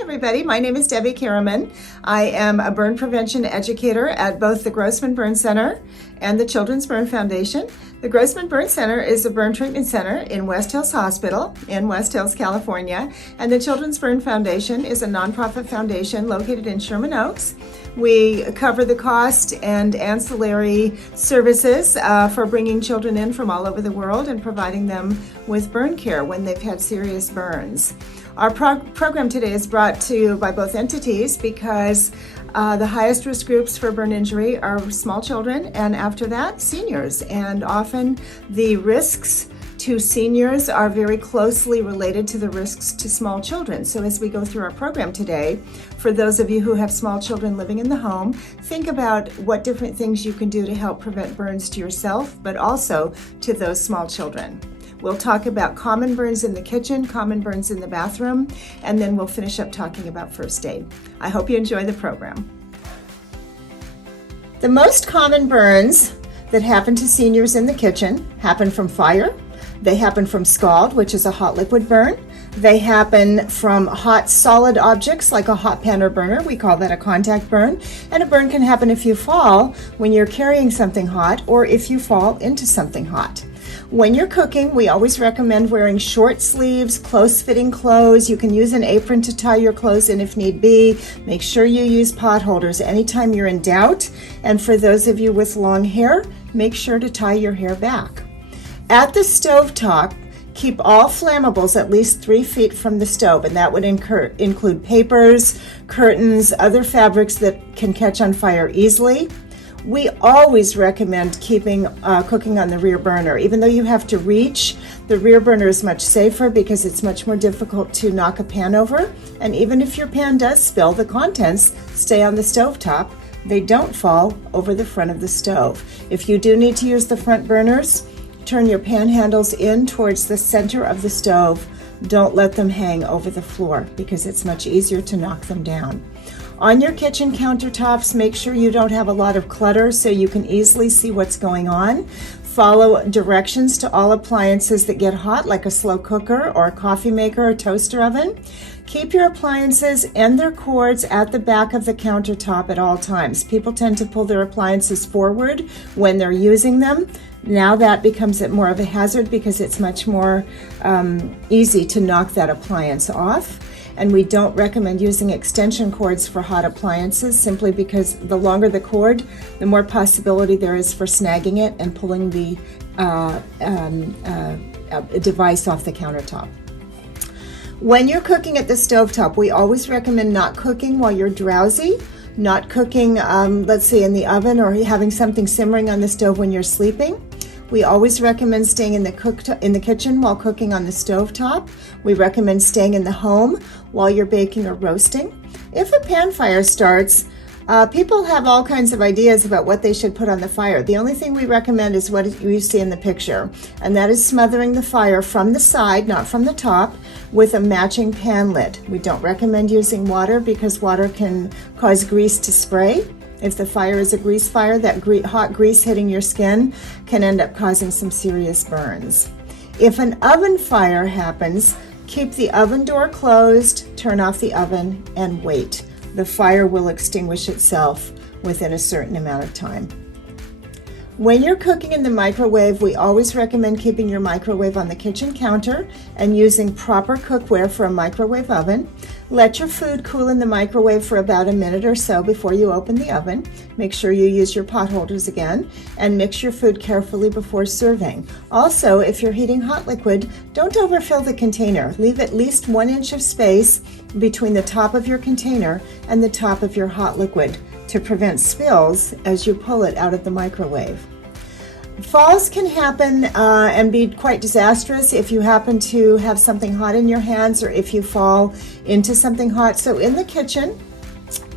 everybody, my name is Debbie Karaman. I am a burn prevention educator at both the Grossman Burn Center and the Children's Burn Foundation. The Grossman Burn Center is a burn treatment center in West Hills Hospital in West Hills, California, and the Children's Burn Foundation is a nonprofit foundation located in Sherman Oaks. We cover the cost and ancillary services for bringing children in from all over the world and providing them with burn care when they've had serious burns. Our program today is brought to you by both entities because the highest risk groups for burn injury are small children, and after that, seniors. And often the risks to seniors are very closely related to the risks to small children. So as we go through our program today, for those of you who have small children living in the home, think about what different things you can do to help prevent burns to yourself, but also to those small children. We'll talk about common burns in the kitchen, common burns in the bathroom, and then we'll finish up talking about first aid. I hope you enjoy the program. The most common burns that happen to seniors in the kitchen happen from fire. They happen from scald, which is a hot liquid burn. They happen from hot solid objects like a hot pan or burner. We call that a contact burn. And a burn can happen if you fall when you're carrying something hot or if you fall into something hot. When you're cooking, we always recommend wearing short sleeves, close-fitting clothes. You can use an apron to tie your clothes in if need be. Make sure you use pot holders anytime you're in doubt. And for those of you with long hair, make sure to tie your hair back. At the stovetop, keep all flammables at least 3 feet from the stove, and that would include papers, curtains, other fabrics that can catch on fire easily. We always recommend keeping cooking on the rear burner. Even though you have to reach, the rear burner is much safer because it's much more difficult to knock a pan over. And even if your pan does spill, the contents stay on the stovetop. They don't fall over the front of the stove. If you do need to use the front burners, turn your pan handles in towards the center of the stove. Don't let them hang over the floor because it's much easier to knock them down. On your kitchen countertops, make sure you don't have a lot of clutter so you can easily see what's going on. Follow directions to all appliances that get hot, like a slow cooker or a coffee maker or toaster oven. Keep your appliances and their cords at the back of the countertop at all times. People tend to pull their appliances forward when they're using them. Now that becomes more of a hazard because it's much more easy to knock that appliance off. And we don't recommend using extension cords for hot appliances simply because the longer the cord, the more possibility there is for snagging it and pulling the device off the countertop. When you're cooking at the stovetop, we always recommend not cooking while you're drowsy, not cooking, let's say in the oven or having something simmering on the stove when you're sleeping. We always recommend staying in the kitchen while cooking on the stovetop. We recommend staying in the home while you're baking or roasting. If a pan fire starts, people have all kinds of ideas about what they should put on the fire. The only thing we recommend is what you see in the picture, and that is smothering the fire from the side, not from the top, with a matching pan lid. We don't recommend using water because water can cause grease to spray. If the fire is a grease fire, that hot grease hitting your skin can end up causing some serious burns. If an oven fire happens, keep the oven door closed, turn off the oven, and wait. The fire will extinguish itself within a certain amount of time. When you're cooking in the microwave, we always recommend keeping your microwave on the kitchen counter and using proper cookware for a microwave oven. Let your food cool in the microwave for about a minute or so before you open the oven. Make sure you use your pot holders again and mix your food carefully before serving. Also, if you're heating hot liquid, don't overfill the container. Leave at least 1 inch of space between the top of your container and the top of your hot liquid to prevent spills as you pull it out of the microwave. Falls can happen and be quite disastrous if you happen to have something hot in your hands or if you fall into something hot. So in the kitchen,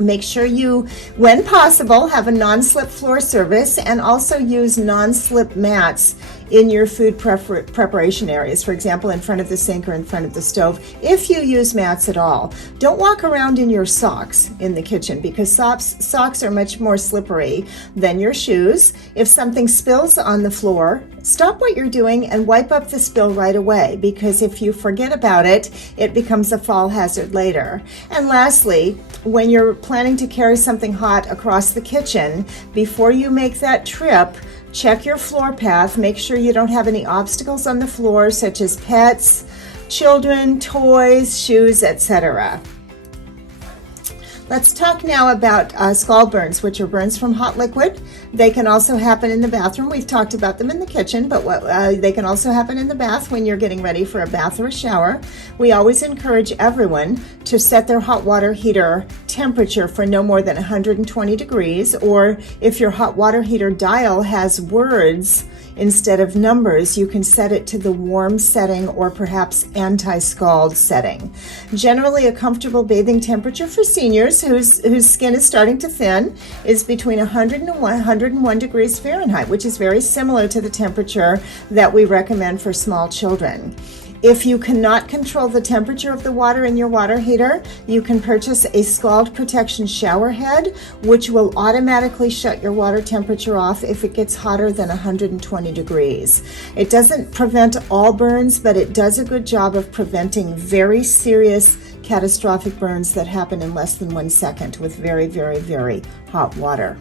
make sure you, when possible, have a non-slip floor surface and also use non-slip mats in your food preparation areas, for example, in front of the sink or in front of the stove, if you use mats at all. Don't walk around in your socks in the kitchen because socks are much more slippery than your shoes. If something spills on the floor, Stop what you're doing and wipe up the spill right away, because if you forget about it, it becomes a fall hazard later. And lastly, when you're planning to carry something hot across the kitchen, before you make that trip, check your floor path. Make sure you don't have any obstacles on the floor, such as pets, children, toys, shoes, etc. Let's talk now about scald burns, which are burns from hot liquid. They can also happen in the bathroom. We've talked about them in the kitchen, but they can also happen in the bath when you're getting ready for a bath or a shower. We always encourage everyone to set their hot water heater temperature for no more than 120 degrees, or if your hot water heater dial has words instead of numbers, you can set it to the warm setting or perhaps anti-scald setting. Generally, a comfortable bathing temperature for seniors whose skin is starting to thin is between 100 and 101 degrees Fahrenheit, which is very similar to the temperature that we recommend for small children. If you cannot control the temperature of the water in your water heater, you can purchase a scald protection shower head, which will automatically shut your water temperature off if it gets hotter than 120 degrees. It doesn't prevent all burns, but it does a good job of preventing very serious catastrophic burns that happen in less than 1 second with very, very, very hot water.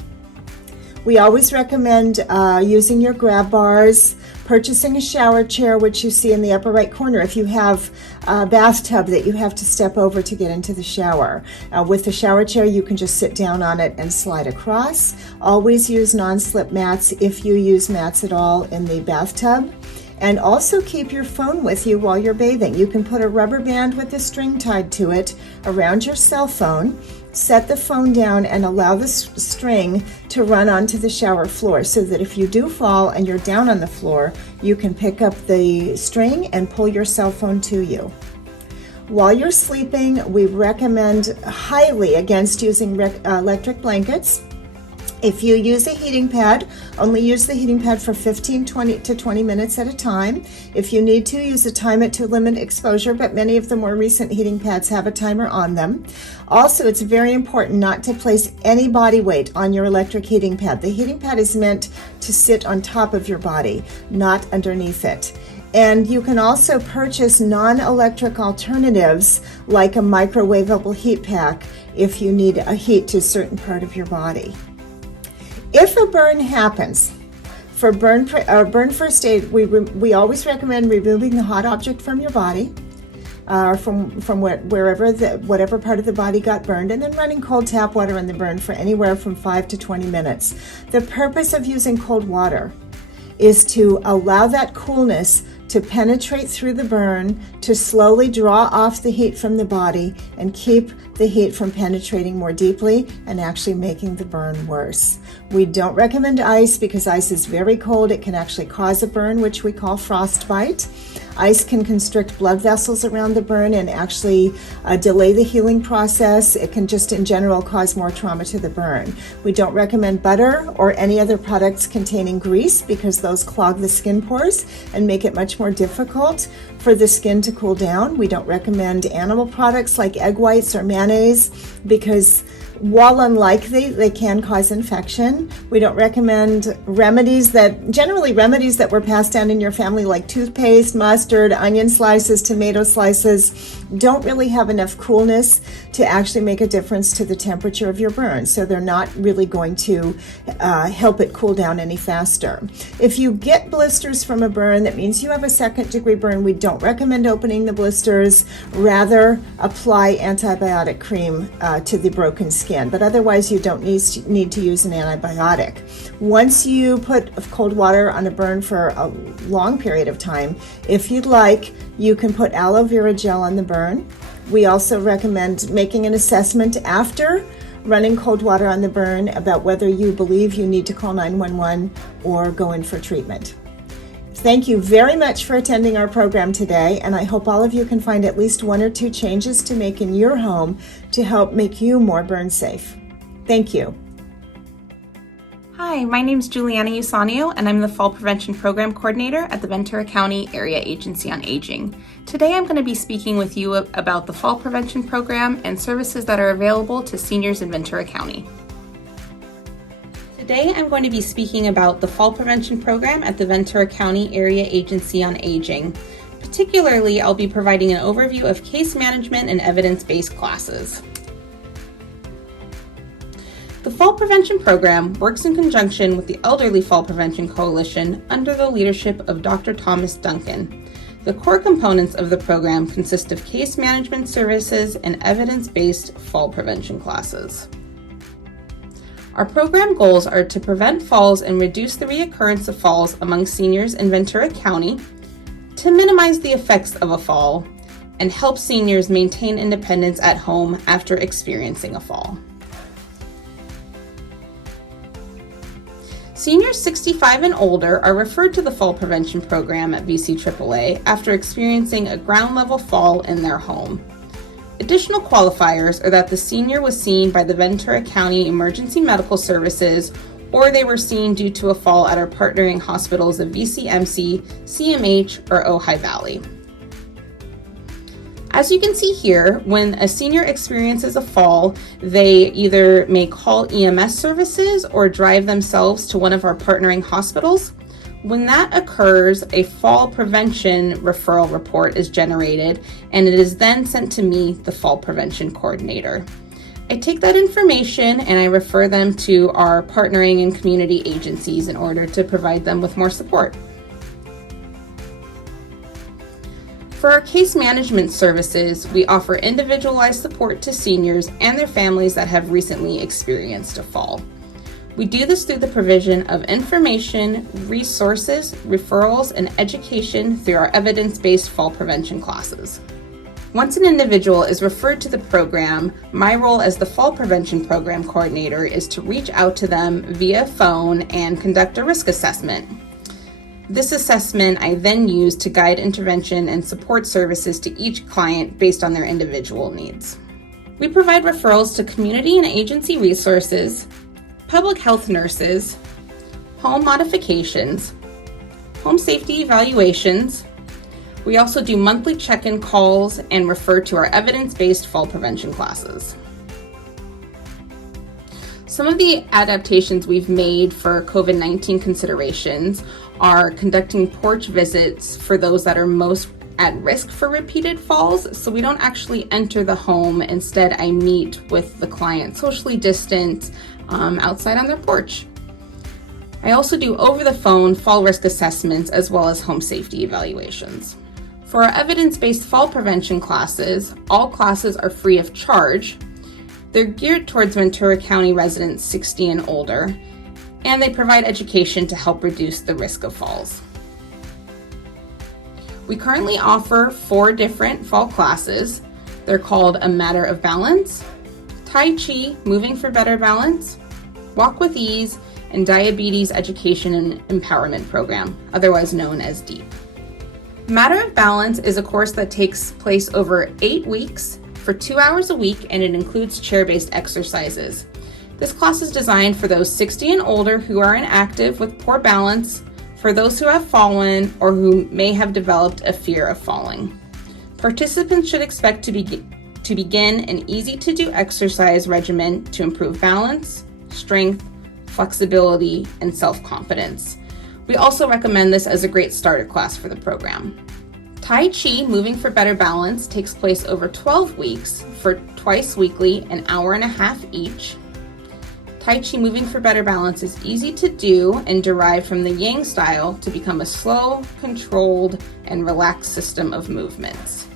We always recommend using your grab bars, purchasing a shower chair, which you see in the upper right corner if you have a bathtub that you have to step over to get into the shower. With the shower chair, you can just sit down on it and slide across. Always use non-slip mats if you use mats at all in the bathtub. And also keep your phone with you while you're bathing. You can put a rubber band with a string tied to it around your cell phone. Set the phone down and allow the string to run onto the shower floor so that if you do fall and you're down on the floor, you can pick up the string and pull your cell phone to you. While you're sleeping, we recommend highly against using electric blankets. If you use a heating pad, only use the heating pad for 15 to 20 minutes at a time. If you need to, use a timer to limit exposure, but many of the more recent heating pads have a timer on them. Also, it's very important not to place any body weight on your electric heating pad. The heating pad is meant to sit on top of your body, not underneath it. And you can also purchase non-electric alternatives like a microwavable heat pack if you need a heat to a certain part of your body. If a burn happens, for burn first aid, we always recommend removing the hot object from your body, from whatever part of the body got burned, and then running cold tap water on the burn for anywhere from 5 to 20 minutes. The purpose of using cold water is to allow that coolness to penetrate through the burn, to slowly draw off the heat from the body and keep the heat from penetrating more deeply and actually making the burn worse. We don't recommend ice because ice is very cold. It can actually cause a burn, which we call frostbite. Ice can constrict blood vessels around the burn and actually delay the healing process. It can just in general cause more trauma to the burn. We don't recommend butter or any other products containing grease because those clog the skin pores and make it much more difficult for the skin to cool down. We don't recommend animal products like egg whites or mayonnaise because while unlikely, they can cause infection. We don't recommend remedies that were passed down in your family like toothpaste, mustard, onion slices, tomato slices, don't really have enough coolness to actually make a difference to the temperature of your burn. So they're not really going to help it cool down any faster. If you get blisters from a burn, that means you have a second-degree burn. We don't recommend opening the blisters. Rather, apply antibiotic cream to the broken skin. But otherwise you don't need to use an antibiotic. Once you put cold water on a burn for a long period of time, if you'd like, you can put aloe vera gel on the burn. We also recommend making an assessment after running cold water on the burn about whether you believe you need to call 911 or go in for treatment. Thank you very much for attending our program today, and I hope all of you can find at least 1 or 2 changes to make in your home to help make you more burn safe. Thank you. Hi, my name is Juliana Usanio, and I'm the Fall Prevention Program Coordinator at the Ventura County Area Agency on Aging. Today I'm going to be speaking with you about the Fall Prevention Program and services that are available to seniors in Ventura County. Today I'm going to be speaking about the Fall Prevention Program at the Ventura County Area Agency on Aging. Particularly, I'll be providing an overview of case management and evidence-based classes. The Fall Prevention Program works in conjunction with the Elderly Fall Prevention Coalition under the leadership of Dr. Thomas Duncan. The core components of the program consist of case management services and evidence-based fall prevention classes. Our program goals are to prevent falls and reduce the reoccurrence of falls among seniors in Ventura County, to minimize the effects of a fall, and help seniors maintain independence at home after experiencing a fall. Seniors 65 and older are referred to the Fall Prevention Program at VCAAA after experiencing a ground-level fall in their home. Additional qualifiers are that the senior was seen by the Ventura County Emergency Medical Services, or they were seen due to a fall at our partnering hospitals of VCMC, CMH, or Ojai Valley. As you can see here, when a senior experiences a fall, they either may call EMS services or drive themselves to one of our partnering hospitals. When that occurs, a fall prevention referral report is generated, and it is then sent to me, the fall prevention coordinator. I take that information and I refer them to our partnering and community agencies in order to provide them with more support. For our case management services, we offer individualized support to seniors and their families that have recently experienced a fall. We do this through the provision of information, resources, referrals, and education through our evidence-based fall prevention classes. Once an individual is referred to the program, my role as the Fall Prevention Program Coordinator is to reach out to them via phone and conduct a risk assessment. This assessment I then use to guide intervention and support services to each client based on their individual needs. We provide referrals to community and agency resources, public health nurses, home modifications, home safety evaluations. We also do monthly check-in calls and refer to our evidence-based fall prevention classes. Some of the adaptations we've made for COVID-19 considerations are conducting porch visits for those that are most at risk for repeated falls, so we don't actually enter the home. Instead, I meet with the client socially distant outside on their porch. I also do over the phone fall risk assessments as well as home safety evaluations. For our evidence-based fall prevention classes, all classes are free of charge. They're geared towards Ventura County residents 60 and older, and they provide education to help reduce the risk of falls. We currently offer 4 different fall classes. They're called A Matter of Balance, Tai Chi, Moving for Better Balance, Walk with Ease, and Diabetes Education and Empowerment Program, otherwise known as DEEP. Matter of Balance is a course that takes place over 8 weeks for 2 hours a week, and it includes chair-based exercises. This class is designed for those 60 and older who are inactive with poor balance, for those who have fallen or who may have developed a fear of falling. Participants should expect to begin an easy-to-do exercise regimen to improve balance, strength, flexibility, and self-confidence. We also recommend this as a great starter class for the program. Tai Chi, Moving for Better Balance, takes place over 12 weeks for twice weekly, an hour and a half each. Tai Chi Moving for Better Balance is easy to do and derived from the Yang style to become a slow, controlled, and relaxed system of movements.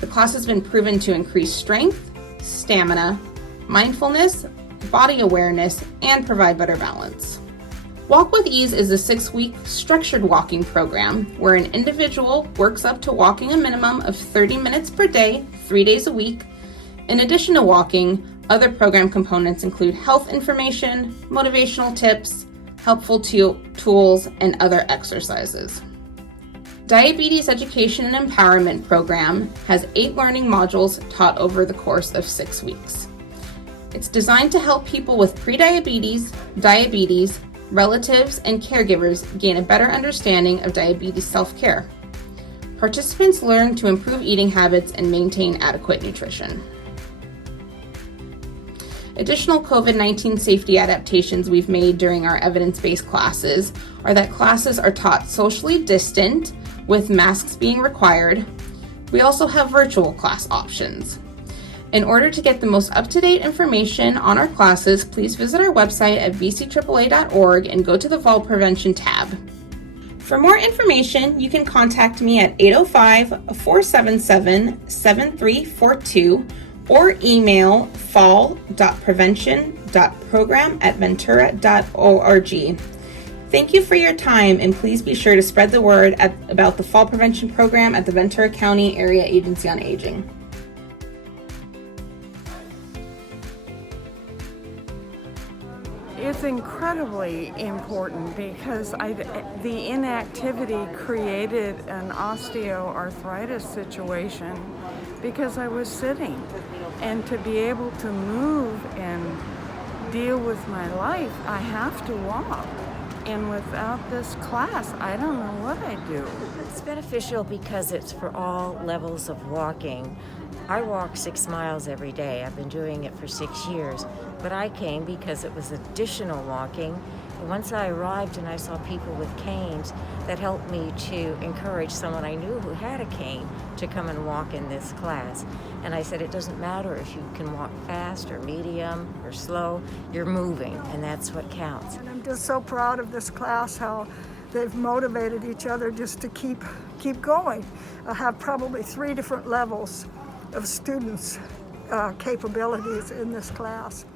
The class has been proven to increase strength, stamina, mindfulness, body awareness, and provide better balance. Walk with Ease is a 6-week structured walking program where an individual works up to walking a minimum of 30 minutes per day, 3 days a week. In addition to walking, other program components include health information, motivational tips, helpful tools, and other exercises. Diabetes Education and Empowerment Program has 8 learning modules taught over the course of 6 weeks. It's designed to help people with prediabetes, diabetes, relatives, and caregivers gain a better understanding of diabetes self-care. Participants learn to improve eating habits and maintain adequate nutrition. Additional COVID-19 safety adaptations we've made during our evidence-based classes are that classes are taught socially distant with masks being required. We also have virtual class options. In order to get the most up-to-date information on our classes, please visit our website at bcAAA.org and go to the Fall Prevention tab. For more information, you can contact me at 805-477-7342 or email fall.prevention.program@ventura.org. Thank you for your time, and please be sure to spread the word about the Fall Prevention Program at the Ventura County Area Agency on Aging. It's incredibly important because the inactivity created an osteoarthritis situation because I was sitting. And to be able to move and deal with my life, I have to walk. And without this class, I don't know what I'd do. It's beneficial because it's for all levels of walking. I walk 6 miles every day. I've been doing it for 6 years, but I came because it was additional walking. And once I arrived and I saw people with canes, that helped me to encourage someone I knew who had a cane to come and walk in this class. And I said, it doesn't matter if you can walk fast or medium or slow, you're moving, and that's what counts. And I'm just so proud of this class, how they've motivated each other just to keep going. I have probably 3 different levels of students' capabilities in this class.